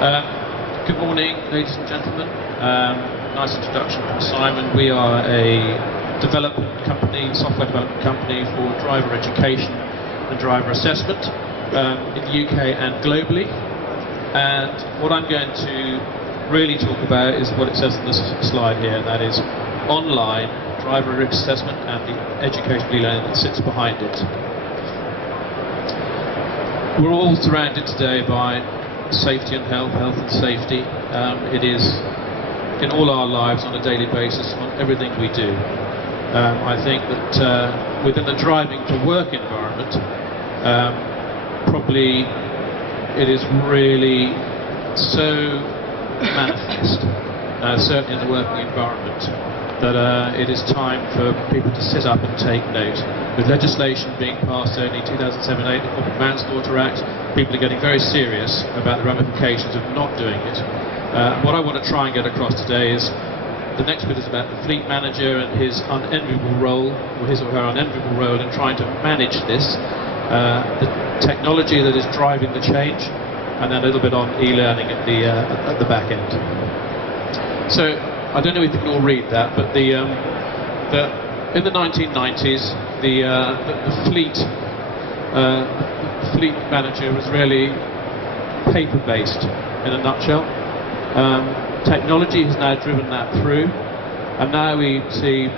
Good morning, ladies and gentlemen. Nice introduction from Simon. We are a development company, software development company for driver education and driver assessment in the UK and globally. And what I'm going to really talk about is what it says on this slide here, and that is online driver risk assessment and the educational e-learning that sits behind it. We're all surrounded today by safety and health and safety. It is in all our lives on a daily basis, on everything we do. I think that within the driving to work environment, probably it is really so manifest, certainly in the working environment, that it is time for people to sit up and take note. With legislation being passed only 2007-8, the Corporate Manslaughter Act, people are getting very serious about the ramifications of not doing it. What I want to try and get across today is, the next bit is about the fleet manager and his unenviable role, or his or her unenviable role in trying to manage this, the technology that is driving the change, and then a little bit on e-learning at the back end. So, I don't know if you can all read that, but in the 1990s, the fleet manager was really paper-based in a nutshell. Technology has now driven that through, and now we see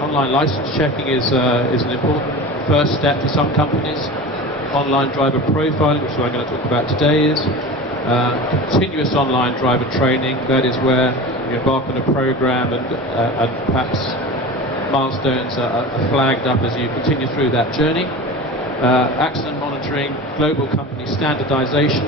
online license checking is an important first step for some companies. Online driver profiling, which is what I'm going to talk about today, is continuous online driver training. That is where you embark on a program and perhaps milestones are flagged up as you continue through that journey. Accident monitoring, global company standardization.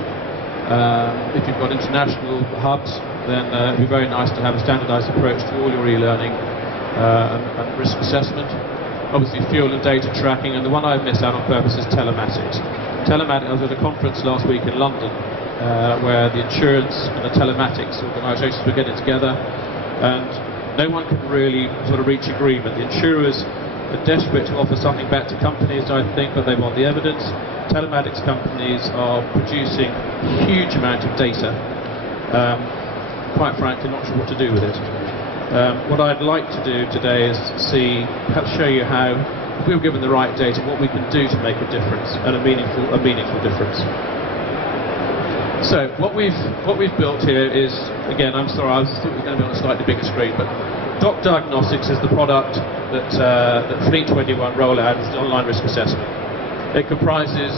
If you've got international hubs, then it would be very nice to have a standardized approach to all your e-learning and risk assessment. Obviously fuel and data tracking, and the one I've missed out on purpose is telematics. I was at a conference last week in London where the insurance and the telematics organisations were getting together, and no one could really sort of reach agreement. The insurers are desperate to offer something back to companies, I think, but they want the evidence. Telematics companies are producing a huge amount of data. Quite frankly, not sure what to do with it. What I'd like to do today is perhaps show you how, if we were given the right data, what we can do to make a difference, and a meaningful difference. So what we've built here is, again, I'm sorry, I thought we were going to be on a slightly bigger screen, but Doc Diagnostics is the product that Fleet21 roll out as the online risk assessment. It comprises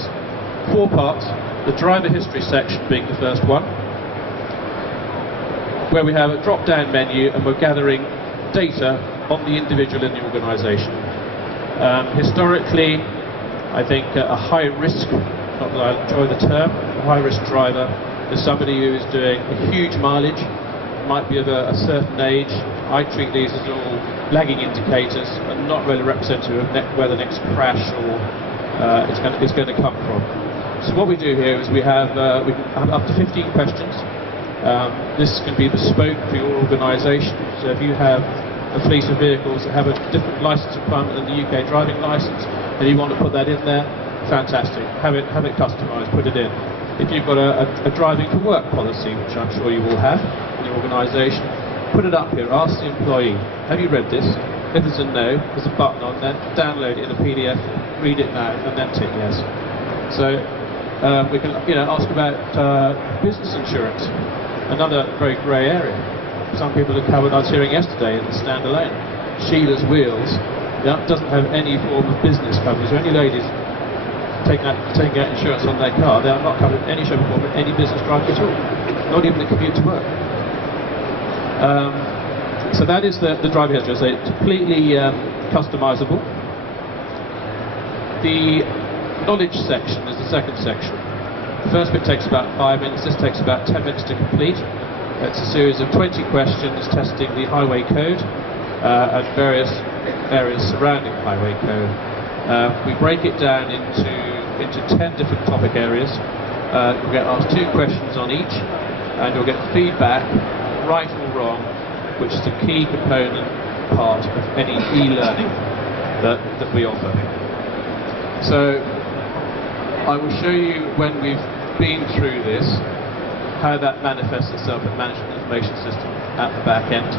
4 parts, the driver history section being the first one, where we have a drop-down menu and we're gathering data on the individual in the organisation. Historically, I think a high risk, not that I enjoy the term, a high risk driver is somebody who is doing a huge mileage, might be of a certain age. I treat these as all lagging indicators and not really representative of where the next crash or is going to come from. So what we do here is we can have up to 15 questions. This can be bespoke for your organisation. So if you have a fleet of vehicles that have a different licence requirement than the UK driving licence, and you want to put that in there, fantastic. Have it customised, put it in. If you've got a driving to work policy, which I'm sure you will have in your organisation, put it up here. Ask the employee, have you read this? If there's a no, there's a button on there. Download it in a PDF, read it now, and then tick yes. So we can, ask about business insurance. Another very grey area. Some people have covered, I was hearing yesterday in the standalone, Sheila's Wheels doesn't have any form of business coverage. So any ladies taking out insurance on their car, they are not covered in any shape or form in any business driving at all, not even a commute to work. So that is the driver history. So it's completely customisable. The knowledge section is the second section. The first bit takes about 5 minutes, this takes about 10 minutes to complete. It's a series of 20 questions testing the highway code and various areas surrounding highway code. We break it down into 10 different topic areas. You'll get asked 2 questions on each, and you'll get feedback, right or wrong, which is a key component part of any e-learning that we offer. So I will show you when we've been through this how that manifests itself in management information system at the back end.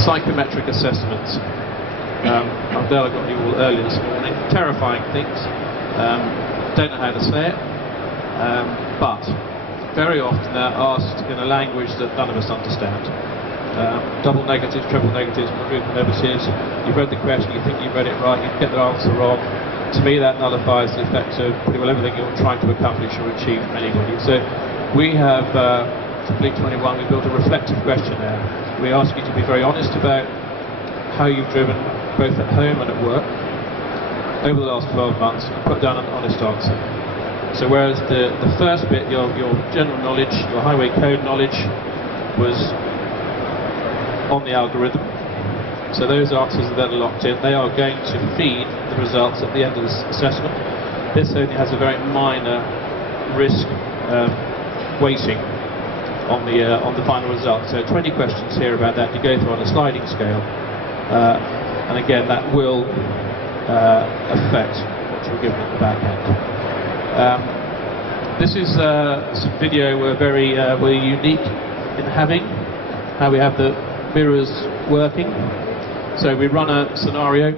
Psychometric assessments. I'm glad I got you all early this morning. Terrifying things. Don't know how to say it, but very often they're asked in a language that none of us understand. Double negatives, triple negatives, quadruple negatives. You've read the question, you think you've read it right, you get the answer wrong. To me, that nullifies the effect of pretty well everything you're trying to accomplish or achieve from anybody. So we have, for Fleet21, we built a reflective questionnaire. We ask you to be very honest about how you've driven both at home and at work over the last 12 months, and put down an honest answer. So whereas the first bit, your general knowledge, your highway code knowledge, was on the algorithm, so those answers are then locked in. They are going to feed the results at the end of this assessment. This only has a very minor risk weighting on the final result. So 20 questions here about that. You go through on a sliding scale, and again that will affect what you're given at the back end. This is some video we're we're unique in having, how we have the mirrors working. So we run a scenario.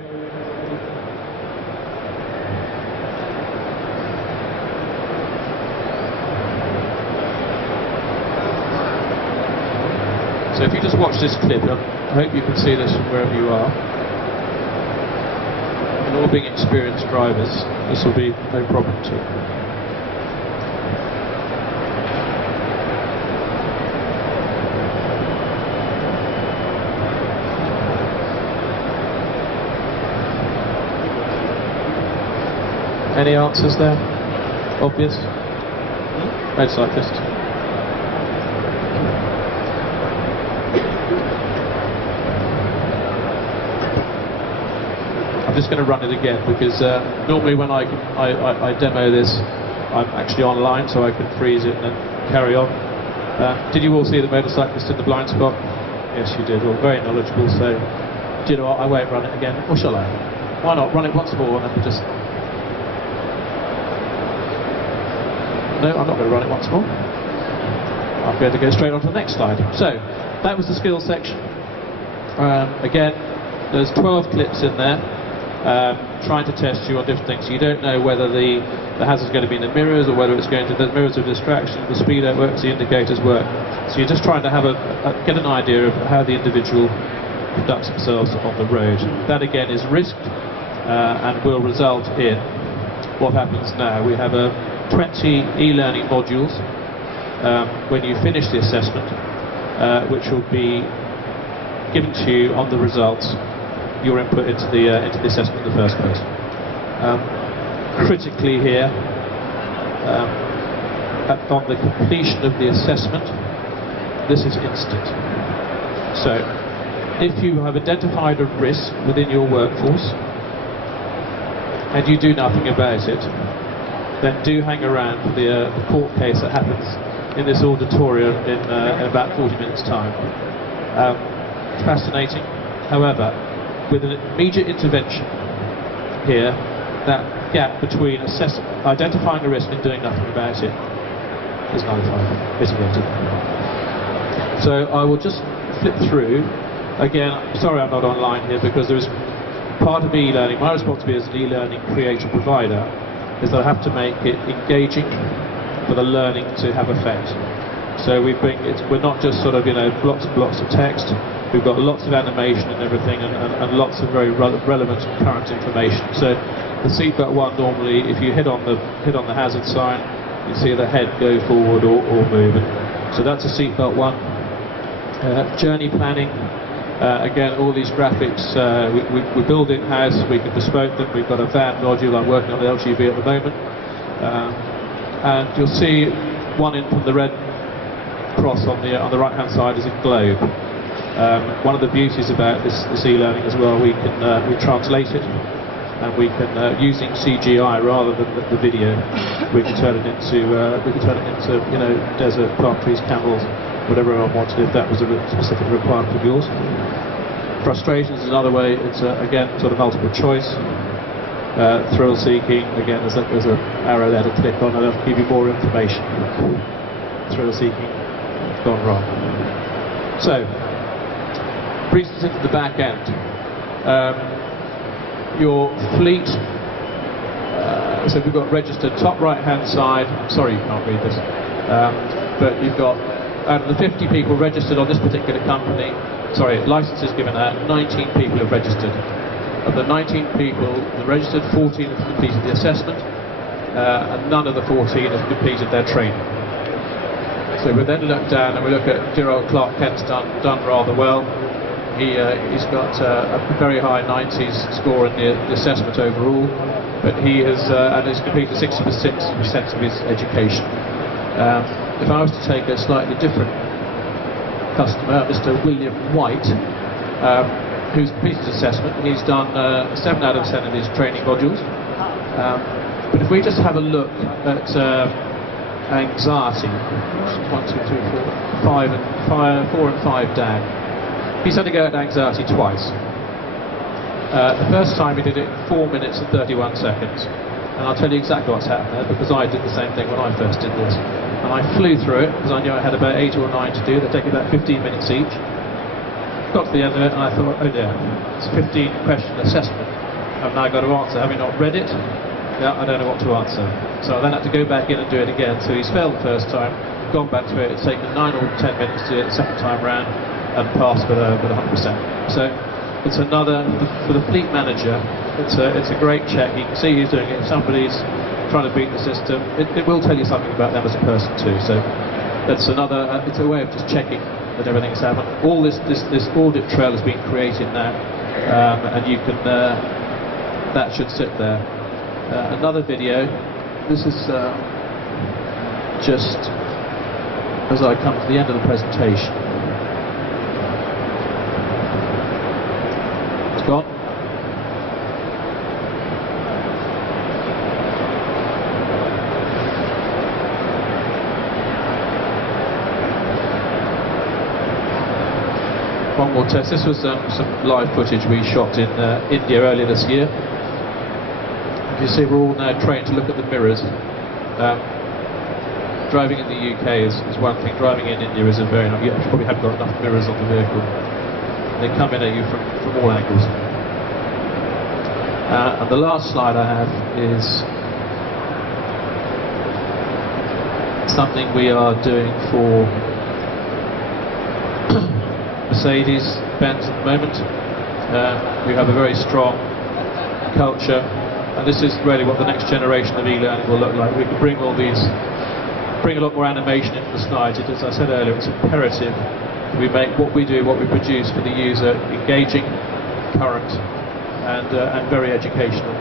So if you just watch this clip, I hope you can see this from wherever you are. And all being experienced drivers, this will be no problem to you. Any answers there? Obvious? Motorcyclist. I'm just going to run it again because normally when I demo this, I'm actually online, so I can freeze it and then carry on. Did you all see the motorcyclist in the blind spot? Yes, you did. Well, very knowledgeable. So, do you know what? I won't run it again. Or shall I? Why not? Run it once more and I can just. No, I'm not going to run it once more. I'm going to go straight on to the next slide. So, that was the skills section. Again, there's 12 clips in there, trying to test you on different things. You don't know whether the hazard's going to be in the mirrors, or whether it's going to the mirrors of distraction, the speedo works, the indicators work. So you're just trying to have get an idea of how the individual conducts themselves on the road. That again is risked and will result in what happens now. We have 20 e-learning modules when you finish the assessment, which will be given to you on the results, your input into the assessment in the first place. Critically here, on the completion of the assessment, this is instant. So, if you have identified a risk within your workforce and you do nothing about it, then do hang around for the court case that happens in this auditorium in about 40 minutes' time. It's fascinating. However, with an immediate intervention here, that gap between identifying a risk and doing nothing about it is nullified, mitigated. So I will just flip through. Again, sorry I'm not online here because there is part of e-learning. My responsibility as an e-learning creator provider is that I have to make it engaging for the learning to have effect. So we're not just sort of, blocks and blocks of text. We've got lots of animation and everything, and lots of very relevant current information. So the seatbelt one, normally, if you hit on the hazard sign, you see the head go forward or move. So that's a seatbelt one. Journey planning. Again, all these graphics we build in-house, we can bespoke them. We've got a van module. I'm working on the LGV at the moment. And you'll see one in from the red cross on the right-hand side is a globe. One of the beauties about this e-learning as well, we translate it, and we can using CGI rather than the video, we can turn it into desert, palm trees, camels, whatever I wanted, if that was a specific requirement of yours. Frustrations is another way. It's again sort of multiple choice. thrill seeking, again there's an arrow there to click on and it'll give you more information. Thrill seeking, gone wrong. So, brings us into the back end. Your fleet, so we've got registered top right hand side, sorry you can't read this, but you've got, out of the 50 people registered on this particular company, sorry, licenses given out, 19 people have registered. Of the 19 people that registered, 14 have completed the assessment, and none of the 14 have completed their training. So we then look down and we look at dear old Clark Kent's done rather well. He's got a very high 90s score in the assessment overall, but he has and he's completed 60% of his education. If I was to take a slightly different customer, Mr. William White, who's completed his assessment, he's done 7 out of 10 of his training modules. But if we just have a look at anxiety, 1, 2, 3, 4 and 5 down. He's had to go at anxiety twice. The first time he did it in 4 minutes and 31 seconds. And I'll tell you exactly what's happened there, because I did the same thing when I first did this. And I flew through it, because I knew I had about 8 or 9 to do. They take about 15 minutes each. Got to the end of it and I thought, oh dear, it's a 15 question assessment. I've now got to answer. Having not read it, yeah, I don't know what to answer. So I then had to go back in and do it again. So he's failed the first time, gone back to it, it's taken 9 or 10 minutes to do it the second time round, and passed with 100%. So it's another, for the fleet manager, it's a great check. You can see he's doing it. If somebody's trying to beat the system, it will tell you something about them as a person too. So that's another, it's a way of just checking that everything's happened. All this audit trail has been created now, and you can, that should sit there. Another video, this is just as I come to the end of the presentation. It's gone. One more test. This was some live footage we shot in India earlier this year. You see we're all now trained to look at the mirrors. Driving in the UK is one thing, driving in India is a very, you probably haven't got enough mirrors on the vehicle. They come in at you from all angles. And the last slide I have is something we are doing for Mercedes-Benz at the moment. We have a very strong culture, and this is really what the next generation of e-learning will look like. We can bring all these, bring a lot more animation into the slides. As I said earlier, it's imperative we make what we do, what we produce for the user engaging, current, and very educational.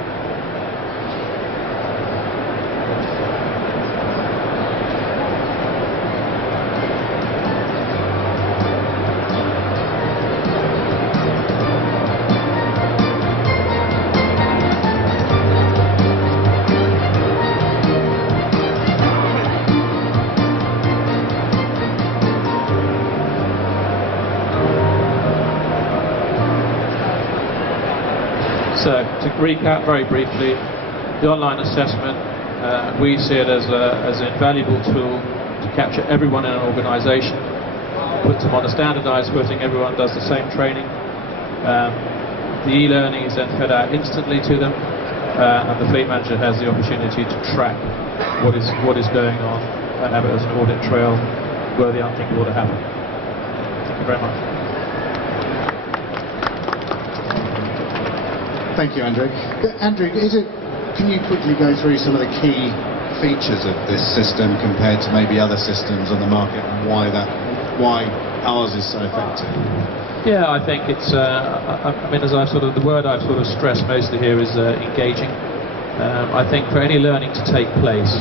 So, to recap very briefly, the online assessment, we see it as an invaluable tool to capture everyone in an organisation, puts them on a standardised footing, everyone does the same training. The e-learning is then fed out instantly to them, and the fleet manager has the opportunity to track what is going on and have it as an audit trail where the unthinkable to happen. Thank you very much. Thank you, Andrew. Andrew, can you quickly go through some of the key features of this system compared to maybe other systems on the market, and why ours is so effective? Yeah, I think it's. I mean, as I've the word I've stressed mostly here is engaging. I think for any learning to take place,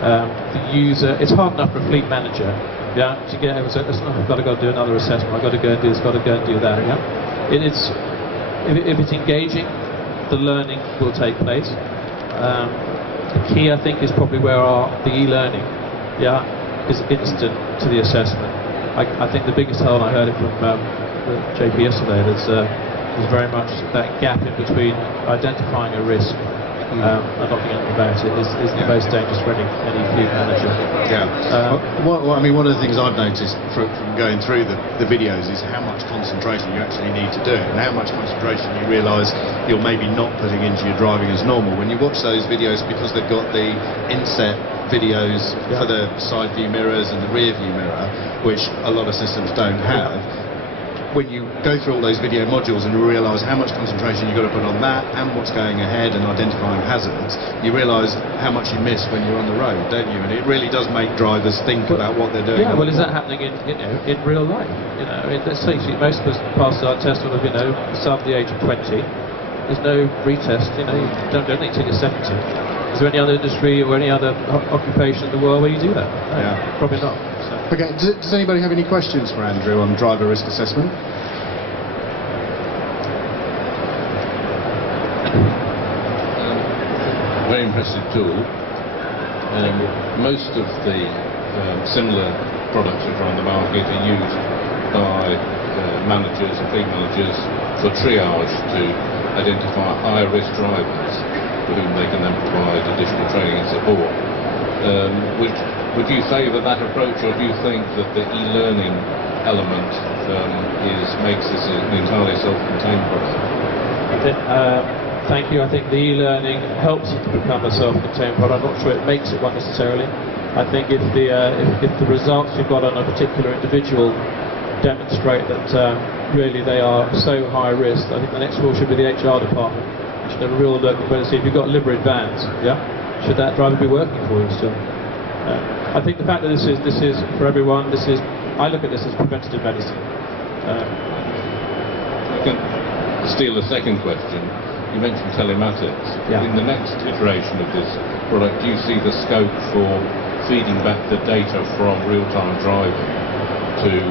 the user, it's hard enough for a fleet manager, yeah, to get over. So I've got to go do another assessment. I've got to go and do this. Got to go and do that. Yeah, if it's engaging, the learning will take place. The key, I think, is probably where the e-learning, yeah, is instant to the assessment. I think the biggest hurdle, I heard it from JP yesterday, there's very much that gap in between identifying a risk and nothing about it is the most dangerous for any fleet manager. Well, I mean, one of the things I've noticed from going through the videos is how much concentration you actually need to do it, and how much concentration you realise you're maybe not putting into your driving as normal. When you watch those videos, because they've got the inset videos for the side view mirrors and the rear view mirror, which a lot of systems don't have, when you go through all those video modules and you realise how much concentration you've got to put on that and what's going ahead and identifying hazards, you realise how much you miss when you're on the road, don't you? And it really does make drivers think about what they're doing. Yeah, well, is that happening in real life? Let's say most of us pass our test when we're sub the age of 20. There's no retest. You don't need to take a 70. Is there any other industry or any other occupation in the world where you do that? No, probably not. Okay, does anybody have any questions for Andrew on driver risk assessment? Very impressive tool. Most of the similar products which are on the market are used by managers and fleet managers for triage to identify higher risk drivers for whom they can then provide additional training and support. Would you favour that approach, or do you think that the e-learning element makes this an entirely self-contained product? Thank you. I think the e-learning helps it to become a self-contained product. I'm not sure it makes it one necessarily. I think if the results you've got on a particular individual demonstrate that really they are so high risk, I think the next call should be the HR department. You should have a real look at whether, see, if you've got liveried vans, should that driver be working for you still? I think the fact that this is for everyone, I look at this as preventative medicine. I can steal a second question. You mentioned telematics. In the next iteration of this product, do you see the scope for feeding back the data from real-time driving to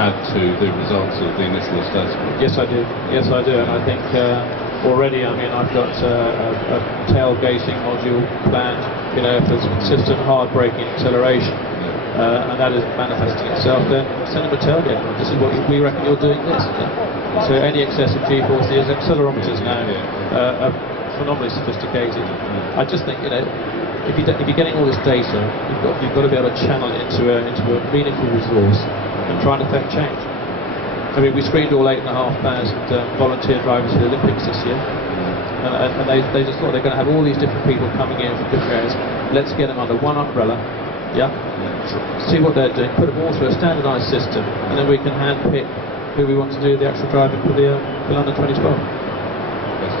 add to the results of the initial assessment? Yes, I do. Yes, I do. And I think already, I've got a tailgating module planned, for consistent hard braking acceleration, and that is manifesting itself. Then send them a tailgate. This is what we reckon you're doing this. So any excessive G-force, these accelerometers now are phenomenally sophisticated. I just think, if you're getting all this data, you've got to be able to channel it into a meaningful resource and try and affect change. We screened all 8,500 volunteer drivers for the Olympics this year, and they just thought they're going to have all these different people coming in from different areas. Let's get them under one umbrella, see what they're doing, put them all through a standardised system, and then we can handpick who we want to do the actual driving for the London 2012. Thank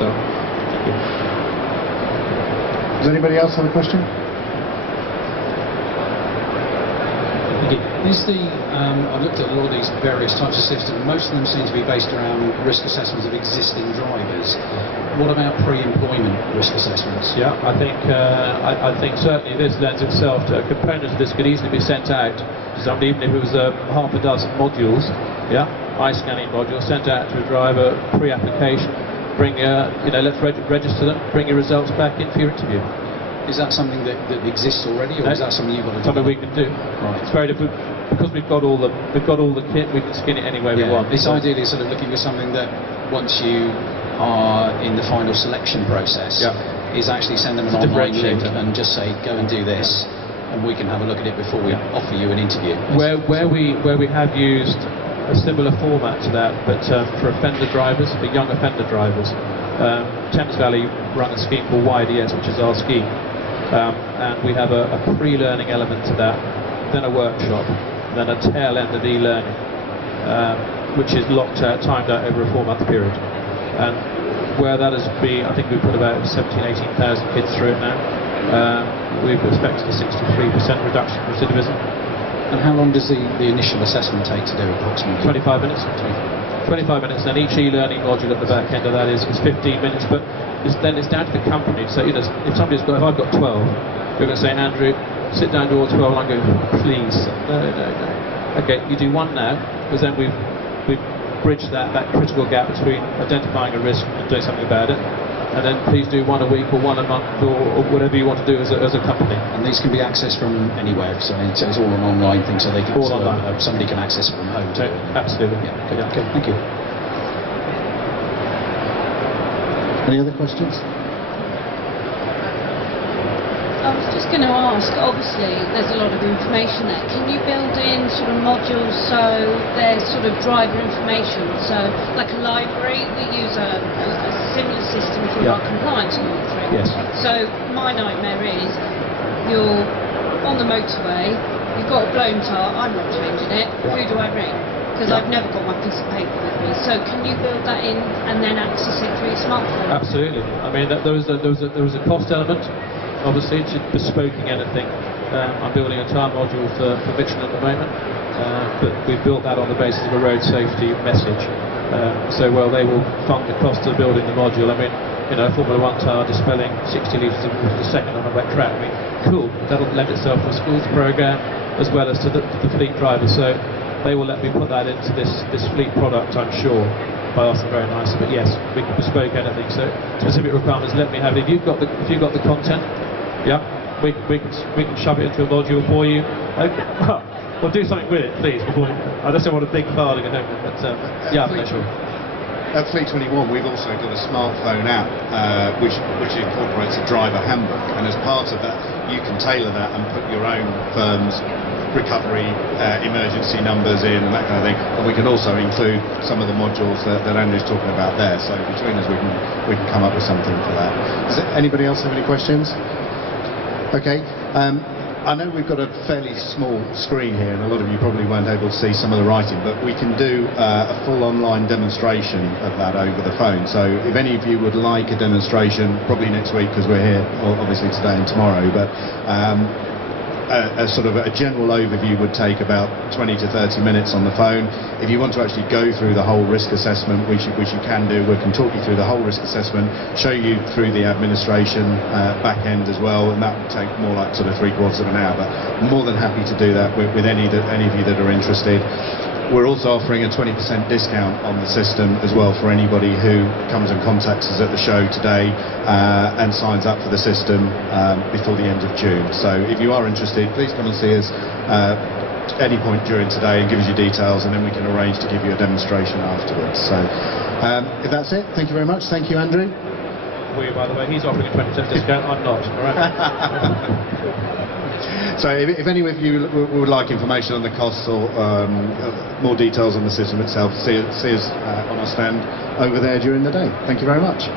you. Does anybody else have a question? I've looked at a lot of these various types of systems. Most of them seem to be based around risk assessments of existing drivers. What about pre-employment risk assessments? Yeah, I think certainly this lends itself to a component of this could easily be sent out to somebody, even if it was half a dozen modules, eye scanning modules sent out to a driver pre-application. Bring let's register them. Bring your results back in for your interview. Is that something that exists already, or is that something you've got to do? Something we can do. Right. It's very difficult because we've got all the kit. We can skin it any way we want. This ideally is sort of looking for something that once you are in the final selection process, is actually send them an online link and just say go and do this, and we can have a look at it before we offer you an interview. Where we have used a similar format to that, but for offender drivers, for young offender drivers, Thames Valley run a scheme called YDS, which is our scheme. And we have a pre-learning element to that, then a workshop, then a tail end of e-learning, which is timed out over a 4-month period. And where that has been, I think we've put about 17,000, 18,000 kids through it now. We've expected a 63% reduction in recidivism. And how long does the initial assessment take to do approximately? 25 minutes. 25 minutes, and each e-learning module at the back end of that is 15 minutes, but then it's down to the company. So if I've got 12, you're going to say, Andrew, sit down, do all 12, and I go, please, no. Okay, you do one now, because then we've bridged that critical gap between identifying a risk and doing something about it, and then please do one a week or one a month or whatever you want to do as a company. And these can be accessed from anywhere, so it's all an online thing, so they can somebody can access it from home too. Absolutely. Okay, thank you. Any other questions? I was just going to ask, obviously there's a lot of information there. Can you build in sort of modules so there's sort of driver information? So like a library, we use a similar system for our compliance monitoring. Yes. So my nightmare is you're on the motorway, you've got a blown tyre, I'm not changing it, who do I ring? Because I've never got my piece of paper with me. So can you build that in and then access it through your smartphone? Absolutely. I mean, there was a cost element, obviously, to bespoking anything. I'm building a tyre module for Michelin at the moment, but we've built that on the basis of a road safety message. So, well, they will fund the cost of building the module. I mean, you know, a Formula 1 tyre dispelling 60 litres of water a second on a wet track. I mean, cool. That'll lend itself to a schools programme as well as to the fleet drivers. So they will let me put that into this fleet product, I'm sure, by asking very nicely. But yes, we can bespoke anything. So specific requirements, let me have it. If you've got the content, yeah, we can shove it into a module for you. Well, do something with it, please. I just don't want a big file to go home with. But yeah, I'm sure. At Fleet21, we've also got a smartphone app which incorporates a driver handbook, and as part of that, you can tailor that and put your own firm's recovery emergency numbers in and that kind of thing. And we can also include some of the modules that Andrew's talking about there. So between us, we can come up with something for that. Does anybody else have any questions? Okay. I know we've got a fairly small screen here, and a lot of you probably weren't able to see some of the writing, but we can do a full online demonstration of that over the phone. So if any of you would like a demonstration, probably next week because we're here, obviously today and tomorrow, but a sort of a general overview would take about 20 to 30 minutes on the phone. If you want to actually go through the whole risk assessment, which you can do, we can talk you through the whole risk assessment, show you through the administration back end as well, and that would take more like sort of 3/4 of an hour. But more than happy to do that with any of you that are interested. We're also offering a 20% discount on the system as well for anybody who comes and contacts us at the show today and signs up for the system before the end of June. So if you are interested, please come and see us at any point during today and give us your details, and then we can arrange to give you a demonstration afterwards. So if that's it, thank you very much. Thank you, Andrew. For you, by the way, he's offering a 20% discount, I'm not, all right? So if any of you would like information on the costs or more details on the system itself, see us on our stand over there during the day. Thank you very much.